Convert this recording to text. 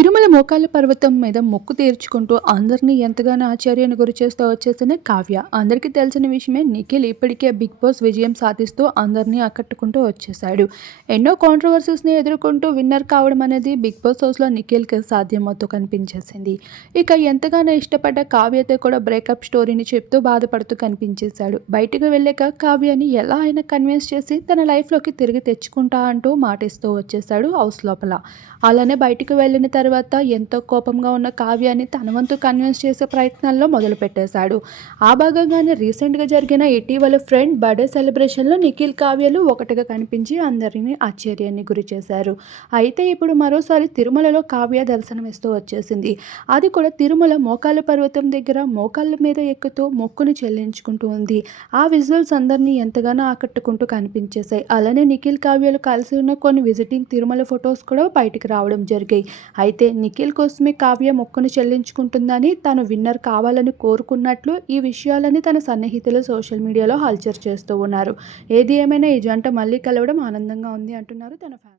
తిరుమల మోకాళ్ళ పర్వతం మీద మొక్కు తీర్చుకుంటూ అందరినీ ఎంతగానో ఆశ్చర్యానికి గురిచేస్తూ వచ్చేసిన కావ్య. అందరికీ తెలిసిన విషయమే. నిఖిల్ ఇప్పటికే బిగ్ బాస్ విజయం సాధిస్తూ అందరినీ ఆకట్టుకుంటూ వచ్చేశాడు. ఎన్నో కాంట్రవర్సీస్ని ఎదుర్కొంటూ విన్నర్ కావడం అనేది బిగ్ బాస్ హౌస్లో నిఖిల్కి సాధ్యమవుతూ కనిపించేసింది. ఇక ఎంతగానో ఇష్టపడ్డ కావ్యతో కూడా బ్రేకప్ స్టోరీని చెప్తూ బాధపడుతూ కనిపించేశాడు. బయటకు వెళ్ళాక కావ్యని ఎలా అయినా కన్విన్స్ చేసి తన లైఫ్లోకి తిరిగి తెచ్చుకుంటా అంటూ మాటిస్తూ వచ్చేశాడు హౌస్ లోపల. అలానే బయటకు వెళ్ళిన తర్వాత ఎంతో కోపంగా ఉన్న కావ్యాన్ని తన వంతు కన్విన్స్ చేసే ప్రయత్నాల్లో మొదలుపెట్టేశాడు. ఆ భాగంగానే రీసెంట్గా జరిగిన ఇటీవల ఫ్రెండ్ బర్త్డే సెలబ్రేషన్లో నిఖిల్, కావ్యలు ఒకటిగా కనిపించి అందరినీ ఆశ్చర్యాన్ని గురి చేశారు. అయితే ఇప్పుడు మరోసారి తిరుమలలో కావ్య దర్శనమిస్తూ వచ్చేసింది. అది కూడా తిరుమల మోకాళ్ళ పర్వతం దగ్గర మోకాళ్ళ మీద ఎక్కుతూ మొక్కును చెల్లించుకుంటూ ఉంది. ఆ విజువల్స్ అందరినీ ఎంతగానో ఆకట్టుకుంటూ కనిపించేశాయి. అలానే నిఖిల్, కావ్యలు కలిసి ఉన్న కొన్ని విజిటింగ్ తిరుమల ఫొటోస్ కూడా బయటికి రావడం జరిగాయి. అయితే నిఖిల్ కోసమే కావ్య మొక్కును చెల్లించుకుంటుందని, తాను విన్నర్ కావాలని కోరుకున్నట్లు ఈ విషయాలని తన సన్నిహితులు సోషల్ మీడియాలో హల్చల్ చేస్తూ ఉన్నారు. ఏది ఏమైనా ఈ జంట మళ్ళీ కలవడం ఆనందంగా ఉంది అంటున్నారు తన ఫ్యాన్స్.